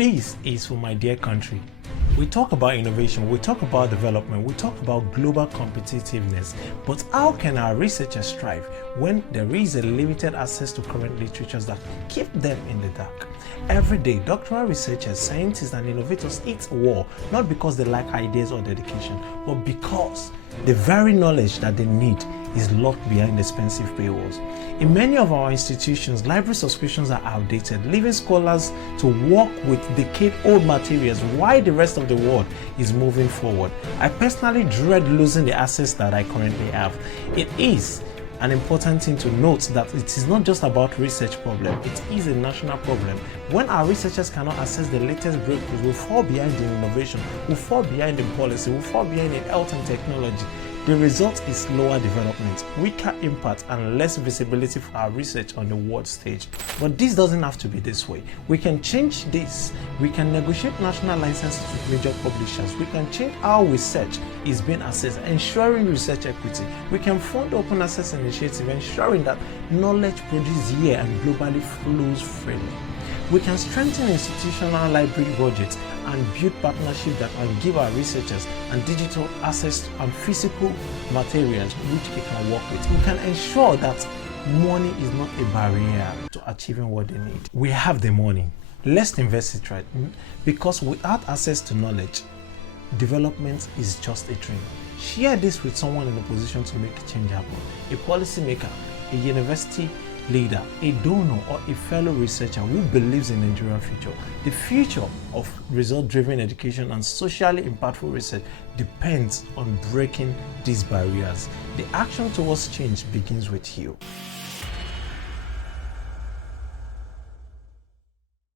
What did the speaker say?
This is for my dear country. We talk about innovation, we talk about development, we talk about global competitiveness, but how can our researchers thrive when there is a limited access to current literatures that keep them in the dark? Every day, doctoral researchers, scientists and innovators hit a wall, not because they lack ideas or dedication, but because the very knowledge that they need is locked behind expensive paywalls. In many of our institutions, library subscriptions are outdated, leaving scholars to work with decade-old materials while the rest of the world is moving forward. I personally dread losing the access that I currently have. It is an important thing to note that it is not just about research problem, it is a national problem. When our researchers cannot access the latest breakthroughs, we fall behind in innovation, we fall behind in policy, we fall behind in health and technology. The result is slower development, weaker impact, and less visibility for our research on the world stage. But this doesn't have to be this way. We can change this. We can negotiate national licenses with major publishers. We can change how research is being assessed, ensuring research equity. We can fund open access initiative, ensuring that knowledge produced here and globally flows freely. We can strengthen institutional library budgets and build partnerships that can give our researchers and digital access and physical materials which they can work with. We can ensure that money is not a barrier to achieving what they need. We have the money. Let's invest it right. Because without access to knowledge, development is just a dream. Share this with someone in a position to make change happen. A policymaker, a university leader, a donor, or a fellow researcher who believes in the Nigerian future. The future of result-driven education and socially impactful research depends on breaking these barriers. The action towards change begins with you.